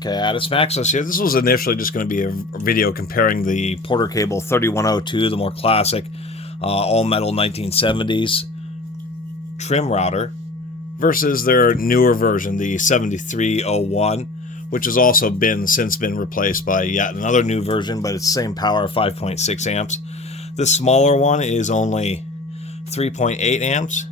Catus, Maximus here. This was initially just going to be a video comparing the Porter Cable 3102, the more classic all-metal 1970s trim router, versus their newer version, the 7301, which has also since been replaced by yet another new version, but it's the same power, 5.6 amps. This smaller one is only 3.8 amps,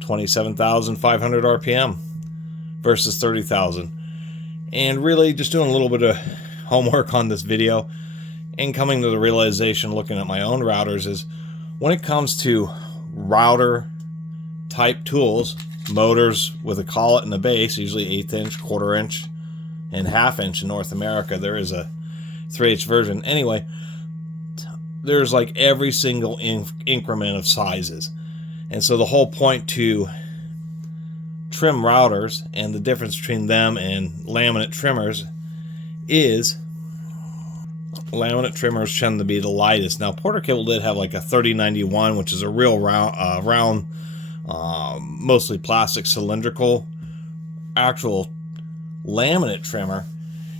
27,500 RPM versus 30,000. And really just doing a little bit of homework on this video and coming to the realization, looking at my own routers, is when it comes to router type tools, motors with a collet and a base, usually 1/8 inch, 1/4 inch, and 1/2 inch in North America. There is a 3H version. Anyway, there's like every single increment of sizes. And so the whole point to trim routers and the difference between them and laminate trimmers is laminate trimmers tend to be the lightest. Now, Porter Cable did have like a 3091, which is a real round, mostly plastic cylindrical actual laminate trimmer.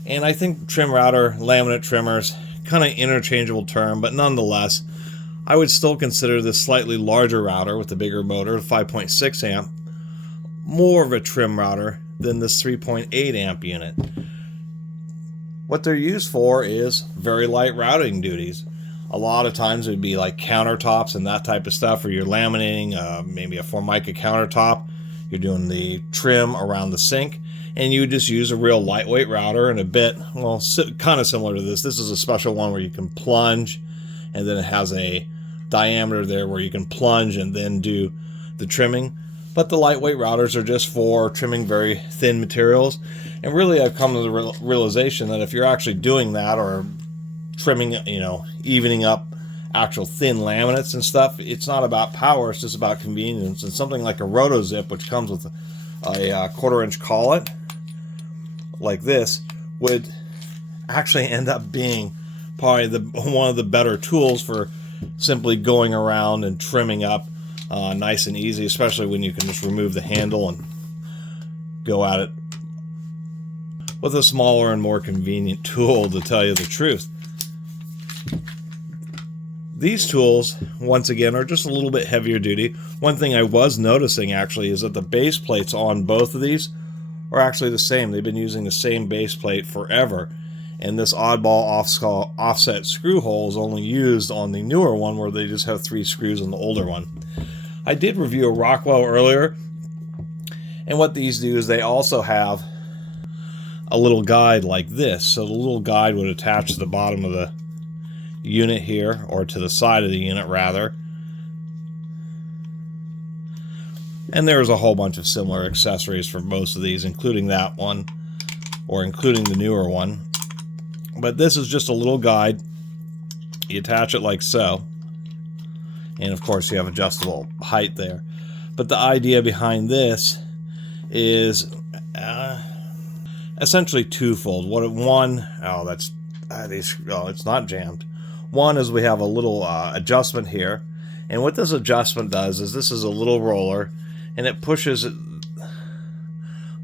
And I think trim router, laminate trimmers, kind of interchangeable term, but nonetheless, I would still consider this slightly larger router with the bigger motor, 5.6 amp, more of a trim router than this 3.8 amp unit. What they're used for is very light routing duties. A lot of times it would be like countertops and that type of stuff, where you're laminating maybe a Formica countertop, you're doing the trim around the sink, and you just use a real lightweight router and a bit, well, kind of similar to this. This is a special one where you can plunge, and then it has a diameter there where you can plunge and then do the trimming. But the lightweight routers are just for trimming very thin materials. And really, I've come to the realization that if you're actually doing that, or trimming, evening up actual thin laminates and stuff, it's not about power, it's just about convenience. And something like a RotoZip, which comes with a 1/4 inch collet like this, would actually end up being probably one of the better tools for simply going around and trimming up nice and easy, especially when you can just remove the handle and go at it with a smaller and more convenient tool, to tell you the truth. These tools, once again, are just a little bit heavier duty. One thing I was noticing actually is that the base plates on both of these are actually the same. They've been using the same base plate forever. And this oddball offset screw hole is only used on the newer one, where they just have 3 screws on the older one. I did review a Rockwell earlier, and what these do is they also have a little guide like this. So the little guide would attach to the bottom of the unit here, or to the side of the unit rather. And there's a whole bunch of similar accessories for most of these, including that one, or including the newer one. But this is just a little guide. You attach it like so. And of course you have adjustable height there. But the idea behind this is essentially twofold. It's not jammed. One is we have a little adjustment here. And what this adjustment does is, this is a little roller, and it pushes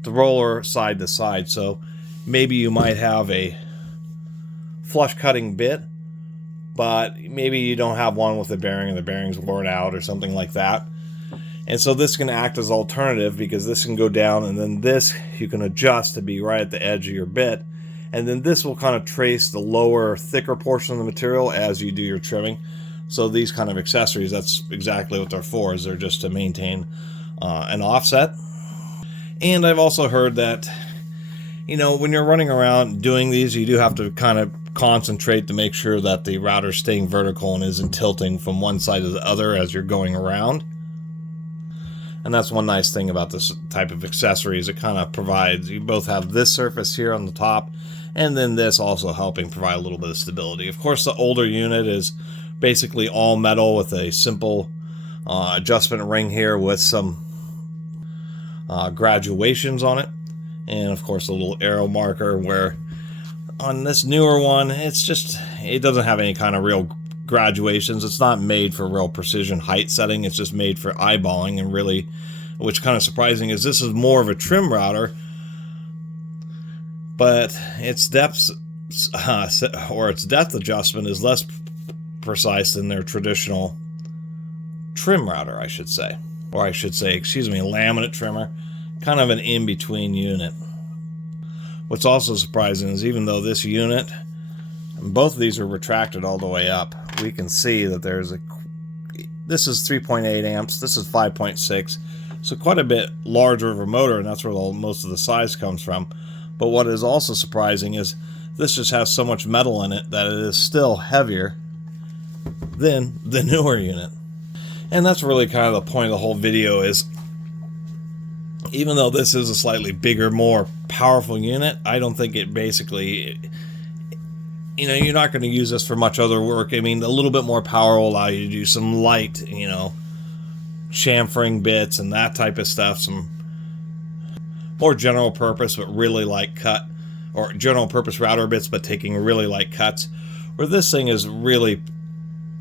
the roller side to side. So maybe you might have a flush cutting bit, but maybe you don't have one with a bearing and the bearing's worn out or something like that. And so this can act as alternative, because this can go down, and then this you can adjust to be right at the edge of your bit. And then this will kind of trace the lower, thicker portion of the material as you do your trimming. So these kind of accessories, that's exactly what they're for, is they're just to maintain an offset. And I've also heard that, when you're running around doing these, you do have to kind of concentrate to make sure that the router's staying vertical and isn't tilting from one side to the other as you're going around. And that's one nice thing about this type of accessories. It kind of provides, you both have this surface here on the top, and then this also helping provide a little bit of stability. Of course, the older unit is basically all metal with a simple adjustment ring here with some graduations on it. And of course a little arrow marker, where on this newer one, it doesn't have any kind of real graduations. It's not made for real precision height setting. It's just made for eyeballing. And really, which kind of surprising, is this is more of a trim router but its depth adjustment is less precise than their traditional trim router, I should say. Or I should say, excuse me, laminate trimmer. Kind of an in-between unit. What's also surprising is even though this unit, both of these are retracted all the way up, we can see that this is 3.8 amps, this is 5.6, so quite a bit larger of a motor, and that's where most of the size comes from. But what is also surprising is this just has so much metal in it that it is still heavier than the newer unit. And that's really kind of the point of the whole video is, even though this is a slightly bigger, more powerful unit, I don't think it basically, you know, you're not going to use this for much other work. I mean, a little bit more power will allow you to do some light, you know, chamfering bits and that type of stuff, some more general purpose but really light cut, or general purpose router bits but taking really light cuts. Where this thing is really,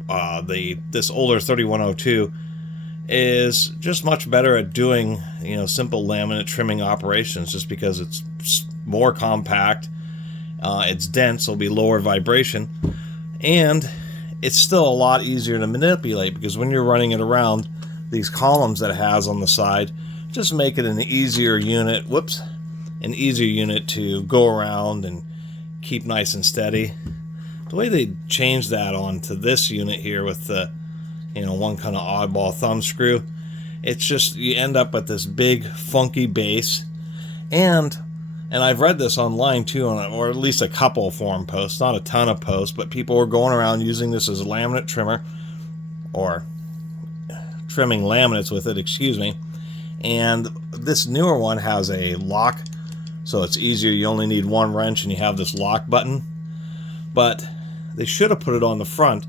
this older 3102 is just much better at doing, you know, simple laminate trimming operations, just because it's more compact, it's dense, it'll be lower vibration, and it's still a lot easier to manipulate, because when you're running it around these columns that it has on the side, just make it an easier unit, an easier unit to go around and keep nice and steady. The way they changed that onto this unit here with the, you know, one kind of oddball thumb screw, it's just, you end up with this big funky base. And I've read this online too, or at least a couple of forum posts, not a ton of posts, but people were going around using this as a laminate trimmer, or trimming laminates with it, excuse me. And this newer one has a lock, so it's easier. You only need one wrench and you have this lock button. But they should have put it on the front.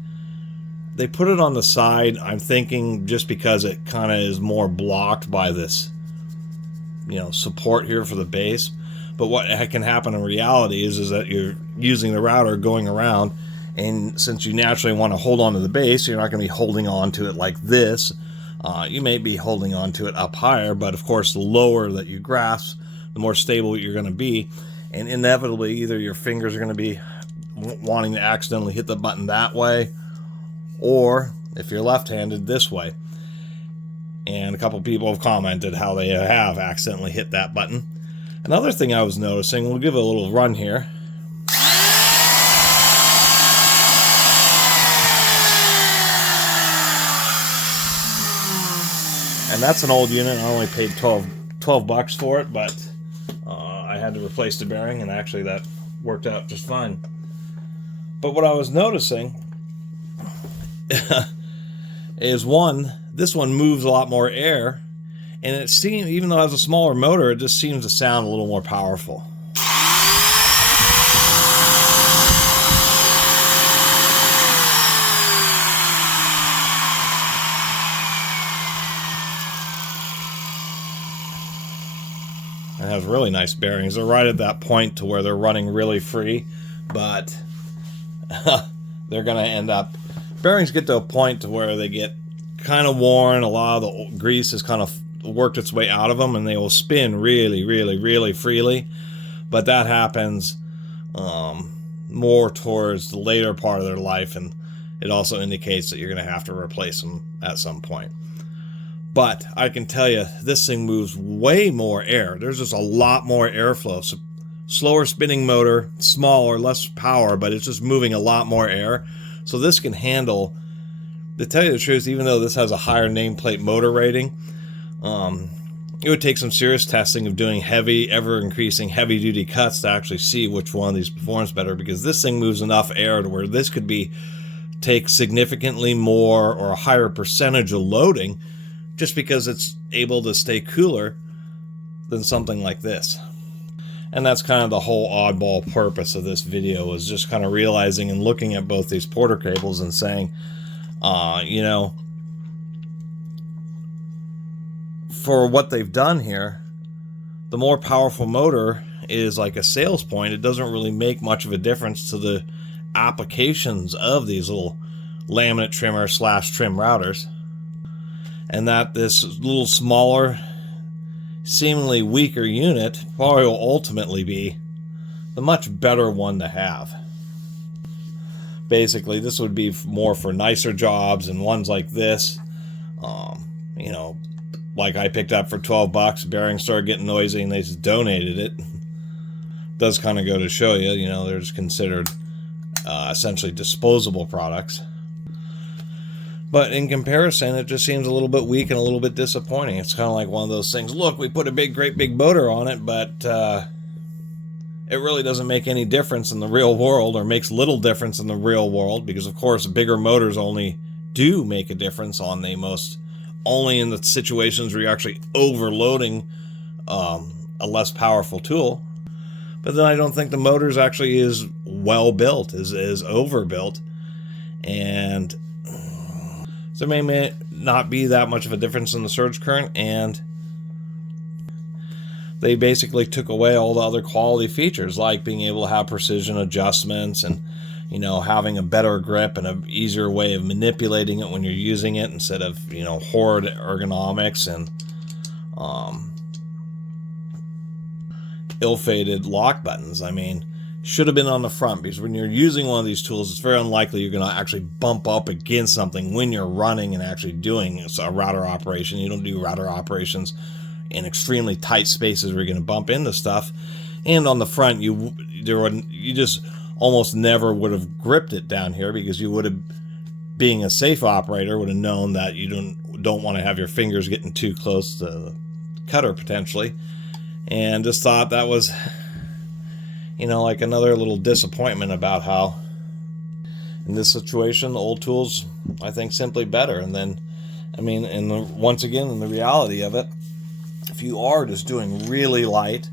They put it on the side, I'm thinking, just because it kind of is more blocked by this, you know, support here for the base. But what can happen in reality is that you're using the router going around, and since you naturally want to hold on to the base, you're not going to be holding on to it like this. You may be holding on to it up higher, but of course the lower that you grasp, the more stable you're going to be, and inevitably either your fingers are going to be wanting to accidentally hit the button that way, or if you're left-handed, this way. And a couple people have commented how they have accidentally hit that button. Another thing I was noticing, we'll give it a little run here. And that's an old unit. I only paid 12 bucks for it, but I had to replace the bearing, and actually that worked out just fine. But what I was noticing is, this one moves a lot more air, and it seems, even though it has a smaller motor, it just seems to sound a little more powerful. It has really nice bearings. They're right at that point to where they're running really free, but they're going to end up, bearings get to a point to where they get kind of worn. A lot of the grease has kind of worked its way out of them, and they will spin really, really, really freely. But that happens more towards the later part of their life, and it also indicates that you're going to have to replace them at some point. But I can tell you, this thing moves way more air. There's just a lot more airflow. So slower spinning motor, smaller, less power, but it's just moving a lot more air. So this can handle, to tell you the truth, even though this has a higher nameplate motor rating, it would take some serious testing of doing heavy, ever-increasing heavy-duty cuts to actually see which one of these performs better, because this thing moves enough air to where this could take significantly more or a higher percentage of loading, just because it's able to stay cooler than something like this. And that's kind of the whole oddball purpose of this video, is just kind of realizing and looking at both these porter cables and saying, you know, for what they've done here, the more powerful motor is like a sales point. It doesn't really make much of a difference to the applications of these little laminate trimmer / trim routers. And that this little smaller, seemingly weaker unit probably will ultimately be the much better one to have. Basically, this would be more for nicer jobs, and ones like this, you know, like I picked up for 12 bucks, bearings started getting noisy and they just donated it. Does kind of go to show you, you know, there's considered essentially disposable products. But in comparison, it just seems a little bit weak and a little bit disappointing. It's kind of like one of those things, look, we put a great big motor on it, but it really doesn't make any difference in the real world, or makes little difference in the real world, because of course bigger motors only do make a difference on only in the situations where you're actually overloading a less powerful tool. But then I don't think the motor's actually is well built, is overbuilt, and so there may not be that much of a difference in the surge current, and they basically took away all the other quality features, like being able to have precision adjustments and, you know, having a better grip and an easier way of manipulating it when you're using it, instead of, you know, horrid ergonomics and ill-fated lock buttons. I mean, should have been on the front, because when you're using one of these tools, it's very unlikely you're going to actually bump up against something when you're running and actually doing a router operation. You don't do router operations in extremely tight spaces where you're going to bump into stuff. And on the front, you just almost never would have gripped it down here, because you would have, being a safe operator, would have known that you don't want to have your fingers getting too close to the cutter potentially, and just thought that was, you know, like another little disappointment about how in this situation the old tools, I think, simply better. And then, I mean, once again, in the reality of it, if you are just doing really light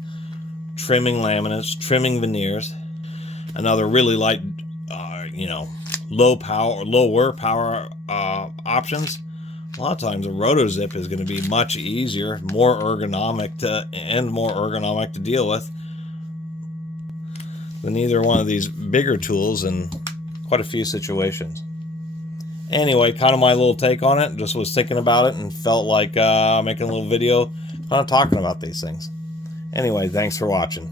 trimming laminates, trimming veneers, and other really light, you know, lower power options, a lot of times a rotozip is going to be much easier, more ergonomic to deal with than either one of these bigger tools in quite a few situations. Anyway, kind of my little take on it. Just was thinking about it and felt like making a little video kind of talking about these things. Anyway, thanks for watching.